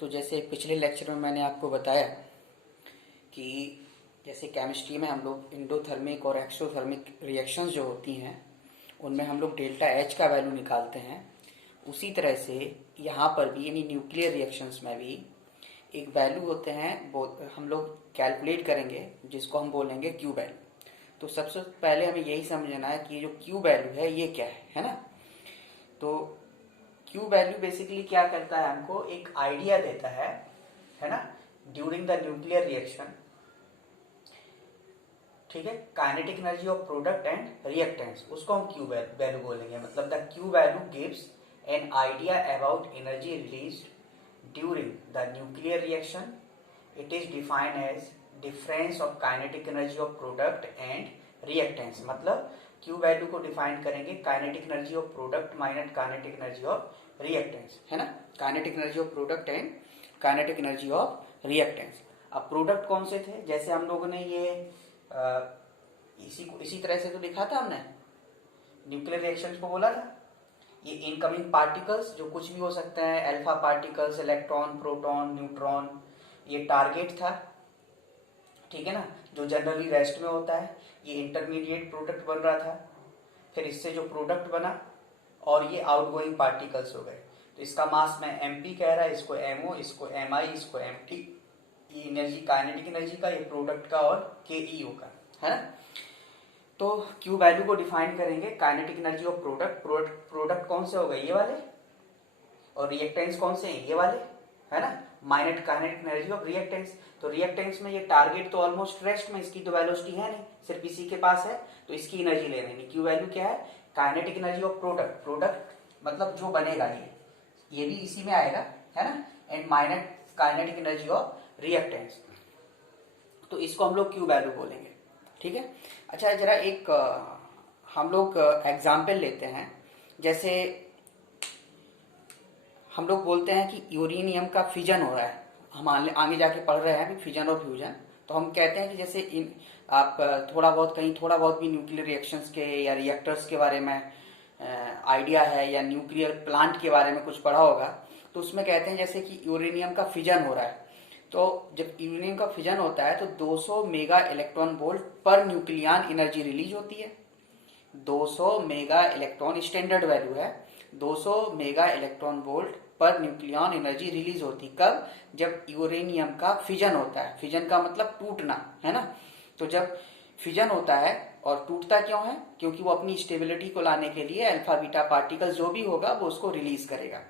तो जैसे पिछले लेक्चर में मैंने आपको बताया कि जैसे केमिस्ट्री में हम लोग इंडोथर्मिक और एक्सोथर्मिक रिएक्शंस जो होती हैं उनमें हम लोग डेल्टा एच का वैल्यू निकालते हैं। उसी तरह से यहाँ पर भी यानी न्यूक्लियर रिएक्शंस में भी एक वैल्यू होते हैं वो हम लोग कैलकुलेट करेंगे जिसको हम बोलेंगे क्यू वैल्यू। तो सबसे पहले हमें यही समझना है कि ये जो क्यू वैल्यू है ये क्या है ना। तो क्यू वैल्यू बेसिकली क्या करता है, हमको एक आइडिया देता है ना, ड्यूरिंग द न्यूक्लियर रिएक्शन, ठीक है, kinetic energy of product and reactants, उसको हम क्यू वैल्यू बोलेंगे। मतलब the Q value gives an idea about energy released during the nuclear reaction. It is defined age difference of kinetic energy of product and reactants. मतलब Q value को define करेंगे kinetic energy of product minus kinetic energy of reactants, है ना, kinetic energy of product and kinetic energy of reactants. अब product कौन से थे, जैसे हम लोगों ने ये इसी तरह से तो लिखा था हमने, न्यूक्लियर रिएक्शंस को बोला था, ये इनकमिंग पार्टिकल्स जो कुछ भी हो सकते हैं, alpha particles, electron, proton, neutron, ये टारगेट था, ठीक है ना, जो जनरली रेस्ट में होता है। ये इंटरमीडिएट प्रोडक्ट बन रहा था, फिर इससे जो प्रोडक्ट बना और ये आउटगोइंग पार्टिकल्स हो गए। तो इसका मास में एमपी कह रहा है, इसको एमओ, इसको एमआई, इसको एमटी। ये एनर्जी काइनेटिक एनर्जी का, ये प्रोडक्ट का और केईओ का, है ना। तो क्यू वैल्यू को डिफाइन करेंगे काइनेटिक एनर्जी ऑफ प्रोडक्ट कौन से हो गए, ये वाले, और रिएक्टेंट्स कौन से हैं, ये वाले, है ना, minus kinetic energy of reactants. तो रिएक्टेंट्स में ये टारगेट तो ऑलमोस्ट रेस्ट में, इसकी तो वेलोसिटी है नहीं, सिर्फ इसी के पास है, तो इसकी एनर्जी ले लेंगे। क्यू वैल्यू क्या है, काइनेटिक एनर्जी ऑफ प्रोडक्ट मतलब जो बनेगा ये भी इसी में आएगा, है ना, and minus kinetic energy of reactants. तो इसको हम लोग क्यू वैल्यू बोलेंगे, ठीक है। अच्छा, जरा एक हम लोग एग्जाम्पल लेते हैं। जैसे हम लोग बोलते हैं कि यूरेनियम का फिजन हो रहा है, हम आगे जाके पढ़ रहे हैं अभी फिजन और फ्यूजन। तो हम कहते हैं कि जैसे आप थोड़ा बहुत भी न्यूक्लियर रिएक्शंस के या रिएक्टर्स के बारे में आइडिया है, या न्यूक्लियर प्लांट के बारे में कुछ पढ़ा होगा, तो उसमें कहते हैं जैसे कि यूरेनियम का फिजन हो रहा है। तो जब यूरेनियम का फिजन होता है तो 200 mega electron volt per nucleon energy release होती है। 200 मेगा इलेक्ट्रॉन स्टैंडर्ड वैल्यू है, 200 mega electron volt per nucleon energy release होती। कब, जब यूरेनियम का फिजन होता है। फिजन का मतलब टूटना, है ना। तो जब फिजन होता है, और टूटता क्यों है, क्योंकि वो अपनी स्टेबिलिटी को लाने के लिए अल्फा बीटा पार्टिकल जो भी होगा वो उसको रिलीज करेगा।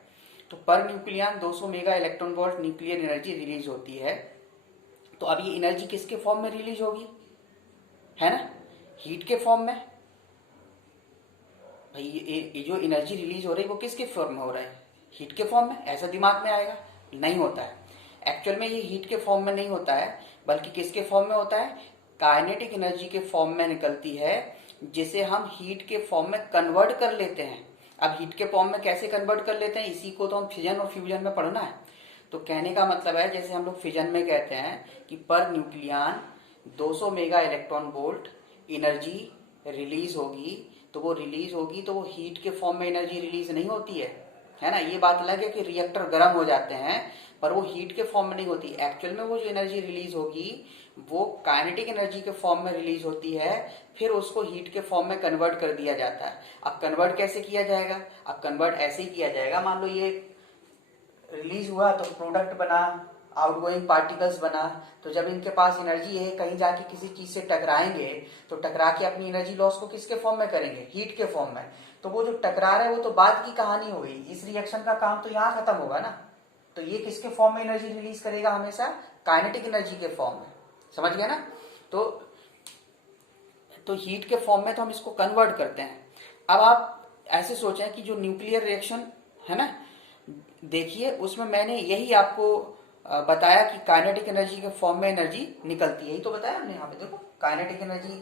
तो per nucleon 200 mega electron volt nuclear energy release होती है। तो अब ये एनर्जी किसके फॉर्म में रिलीज होगी, है ना, हीट के फॉर्म में। भाई ये जो एनर्जी रिलीज हो रही है वो किसके फॉर्म में हो रहा है, हीट के फॉर्म में। ऐसा दिमाग में आएगा, नहीं होता है। एक्चुअल में ये हीट के फॉर्म में नहीं होता है, बल्कि किसके फॉर्म में होता है, काइनेटिक एनर्जी के फॉर्म में निकलती है, जिसे हम हीट के फॉर्म में कन्वर्ट कर लेते हैं। अब हीट के फॉर्म में कैसे कन्वर्ट कर लेते हैं, इसी को तो हम फिजन और फ्यूजन में पढ़ना है। तो कहने का मतलब है, जैसे हम लोग फिजन में कहते हैं कि per nucleon 200 mega electron volt energy release होगी, तो वो हीट के फॉर्म में एनर्जी रिलीज नहीं होती है ना। ये बात अलग है कि रिएक्टर गर्म हो जाते हैं, पर वो हीट के फॉर्म में नहीं होती। एक्चुअल में वो जो एनर्जी रिलीज होगी वो काइनेटिक एनर्जी के फॉर्म में रिलीज होती है, फिर उसको हीट के फॉर्म में कन्वर्ट कर दिया जाता है। अब कन्वर्ट कैसे किया जाएगा, अब कन्वर्ट ऐसे ही किया जाएगा, मान लो ये रिलीज हुआ तो प्रोडक्ट बना, आउटगोइंग पार्टिकल्स बना। तो जब इनके पास एनर्जी है, कहीं जाके किसी चीज से टकराएंगे, तो टकरा के अपनी एनर्जी लॉस को किसके फॉर्म में करेंगे, हीट के फॉर्म में। तो वो जो टकरा रहा है वो तो बाद की कहानी हो गई, इस रिएक्शन का काम तो यहाँ खत्म होगा ना। तो ये किसके फॉर्म में एनर्जी रिलीज करेगा, हमेशा काइनेटिक एनर्जी के फॉर्म में, समझ गया ना। तो हीट के फॉर्म में तो हम इसको कन्वर्ट करते हैं। अब आप ऐसे सोचें कि जो न्यूक्लियर रिएक्शन है ना, देखिए उसमें मैंने यही आपको बताया कि काइनेटिक एनर्जी के फॉर्म में एनर्जी निकलती है, यही तो बताया हमने। यहाँ पे देखो काइनेटिक एनर्जी,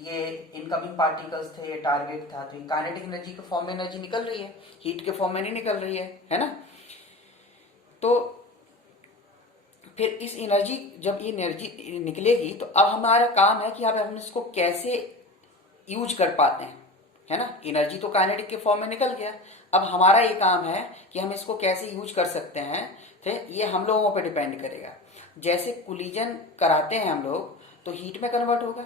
ये इनकमिंग पार्टिकल्स थे, ये टारगेट था, तो ये काइनेटिक एनर्जी के फॉर्म में एनर्जी निकल रही है, हीट के फॉर्म में नहीं निकल रही है ना। तो फिर इस एनर्जी, जब ये एनर्जी निकलेगी, तो अब हमारा काम है कि अब हम इसको कैसे यूज कर पाते हैं, है ना, एनर्जी तो काइनेटिक के फॉर्म में निकल गया। अब हमारा ये काम है कि हम इसको कैसे यूज कर सकते हैं, ठीक, ये हम लोगों पे डिपेंड करेगा। जैसे कोलिजन कराते हैं हम लोग तो हीट में कन्वर्ट होगा,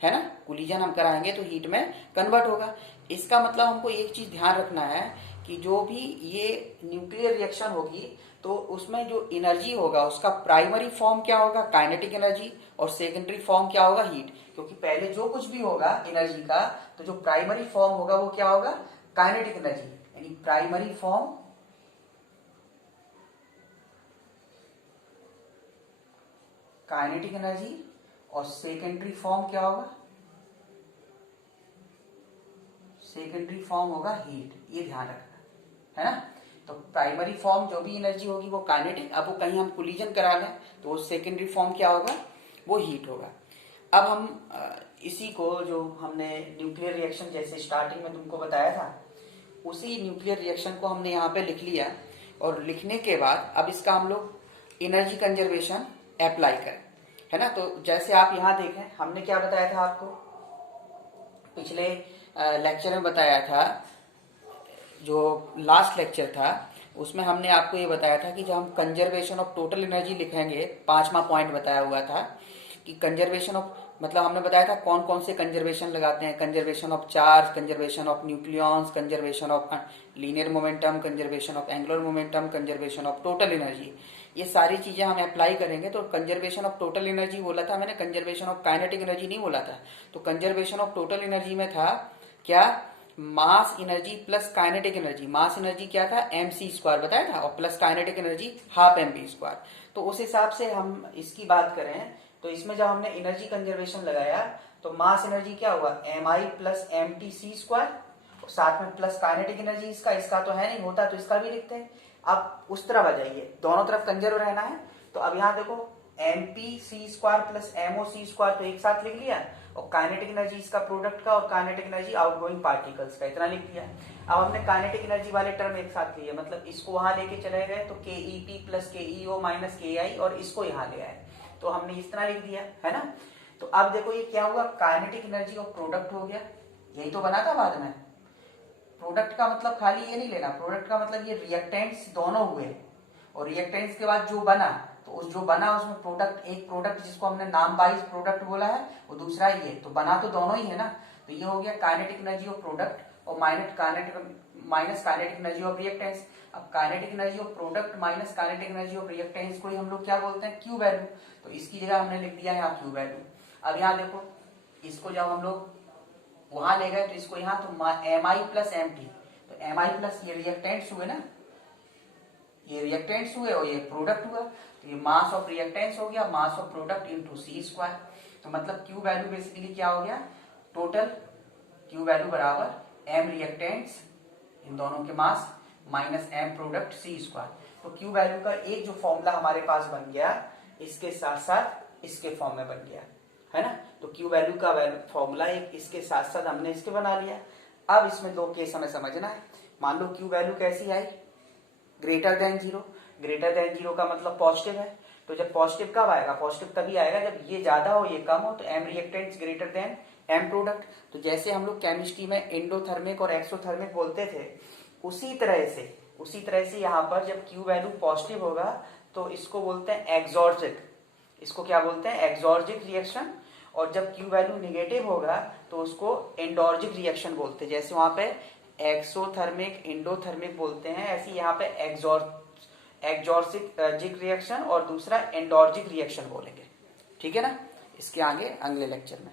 है ना, कोलिजन हम कराएंगे तो हीट में कन्वर्ट होगा। इसका मतलब हमको एक चीज ध्यान रखना है कि जो भी ये न्यूक्लियर रिएक्शन होगी तो उसमें जो एनर्जी होगा उसका प्राइमरी फॉर्म क्या होगा, काइनेटिक एनर्जी, और सेकेंडरी फॉर्म क्या होगा, हीट। क्योंकि पहले जो कुछ भी होगा एनर्जी का तो जो प्राइमरी फॉर्म होगा वो क्या होगा, काइनेटिक एनर्जी, यानी प्राइमरी फॉर्म काइनेटिक एनर्जी, और सेकेंडरी फॉर्म क्या होगा, सेकेंडरी फॉर्म होगा हीट। ये ध्यान रखना, है ना। तो प्राइमरी फॉर्म जो भी एनर्जी होगी वो काइनेटिक, अब वो कहीं हम कोलिजन करा लें तो वो सेकेंडरी फॉर्म क्या होगा, वो हीट होगा। अब हम इसी को जो हमने न्यूक्लियर रिएक्शन जैसे स्टार्टिंग में तुमको बताया था उसी न्यूक्लियर रिएक्शन को हमने यहाँ पे लिख लिया, और लिखने के बाद अब इसका हम लोग एनर्जी कंजर्वेशन अप्लाई करें, है ना। तो जैसे आप यहाँ देखें हमने क्या बताया था आपको, पिछले लेक्चर में बताया था, जो लास्ट लेक्चर था उसमें हमने आपको ये बताया था कि जब हम कंजर्वेशन ऑफ टोटल एनर्जी लिखेंगे, 5वां पॉइंट बताया हुआ था कि कंजर्वेशन ऑफ, मतलब हमने बताया था कौन कौन से कंजर्वेशन लगाते हैं, conservation of charge, conservation of nucleons, conservation of linear momentum, conservation of angular momentum, conservation of total energy. ये सारी चीजें हम अप्लाई करेंगे। तो कंजर्वेशन ऑफ टोटल एनर्जी बोला था मैंने, कंजर्वेशन ऑफ काइनेटिक एनर्जी नहीं बोला था। तो कंजर्वेशन ऑफ टोटल एनर्जी में था क्या, mass energy plus kinetic energy. Mass energy क्या था, mc² बताया था, और प्लस काइनेटिक एनर्जी ½ mv²। तो उस हिसाब से हम इसकी बात करें तो इसमें जब हमने एनर्जी कंजर्वेशन लगाया तो मास एनर्जी क्या हुआ, mi प्लस mtc², साथ में प्लस काइनेटिक एनर्जी इसका तो है नहीं, होता तो इसका भी लिखते हैं। अब उस तरफ आ जाइए, दोनों तरफ कंजर्व रहना है। तो अब यहाँ देखो mp(c² प्लस mo(c²) तो एक साथ लिख लिया, और काइनेटिक एनर्जी इसका प्रोडक्ट का और काइनेटिक एनर्जी आउटगोइंग पार्टिकल्स का, इतना लिख दिया। अब हमने काइनेटिक एनर्जी वाले टर्म एक साथ लिए, मतलब इसको वहां लेके चले गए तो KEP plus KEO minus KI, और इसको यहाँ ले आए तो हमने इस तरह लिख दिया, है ना। तो अब देखो ये क्या हुआ, काइनेटिक एनर्जी और प्रोडक्ट हो गया, यही तो बना था बाद में। प्रोडक्ट का मतलब खाली ये नहीं लेना, प्रोडक्ट का मतलब ये रिएक्टेंट्स दोनों हुए, और रिएक्टेंट्स के बाद जो बना तो उस जो बना उसमें प्रोडक्ट, एक प्रोडक्ट जिसको हमने नाम वाइज प्रोडक्ट बोला है वो दूसरा ये, तो बना तो दोनों ही है ना। तो ये हो गया काइनेटिक एनर्जी ऑफ प्रोडक्ट और minus kinetic energy of reactants. अब kinetic energy of product minus kinetic energy of reactants को ही हम लोग क्या बोलते हैं, क्यू वैल्यू। तो इसकी जगह हमने लिख दिया यहाँ क्यू वैल्यू। अब यहाँ देखो इसको जब हम लोग वहां ले गए तो इसको यहाँ तो mi प्लस mt, तो mi प्लस ये रिएक्टेंट्स हुए ना, ये रिएक्टेंट्स हुए और ये प्रोडक्ट हुआ, तो ये मास ऑफ रिएक्टेंट्स हो गया mass of product into c²। तो मतलब क्यू वैल्यू बेसिकली क्या हो गया, टोटल क्यू वैल्यू बराबर m रिएक्टेंट्स इन दोनों के मास माइनस m प्रोडक्ट c²। तो क्यू वैल्यू का एक जो फॉर्मूला हमारे पास बन गया, इसके साथ साथ इसके फॉर्म में बन गया, है ना। तो क्यू वैल्यू का फॉर्मूला एक इसके साथ साथ हमने इसके बना लिया। अब इसमें दो केस हमें समझना है। मान लो क्यू वैल्यू कैसी आई, greater than zero. Greater than zero का मतलब पॉजिटिव है, तो जब पॉजिटिव कब आएगा, पॉजिटिव तभी आएगा जब ये ज्यादा हो ये कम हो, तो M reactants greater than M product. तो जैसे हम लोग केमिस्ट्री में एंडोथर्मिक और एक्सोथर्मिक बोलते थे, उसी तरह से यहाँ पर जब क्यू वैल्यू पॉजिटिव होगा तो इसको बोलते हैं एक्सोर्जिक, इसको क्या बोलते हैं, एक्सोर्जिक रिएक्शन। और जब क्यू वैल्यू निगेटिव होगा तो उसको एंडोर्जिक रिएक्शन बोलते हैं। जैसे वहां पे एक्सोथर्मिक एंडोथर्मिक बोलते हैं, ऐसे यहाँ पे एक्सोर्जिक रिएक्शन और दूसरा एंडोर्जिक रिएक्शन बोलेंगे, ठीक है ना। इसके आगे अगले लेक्चर में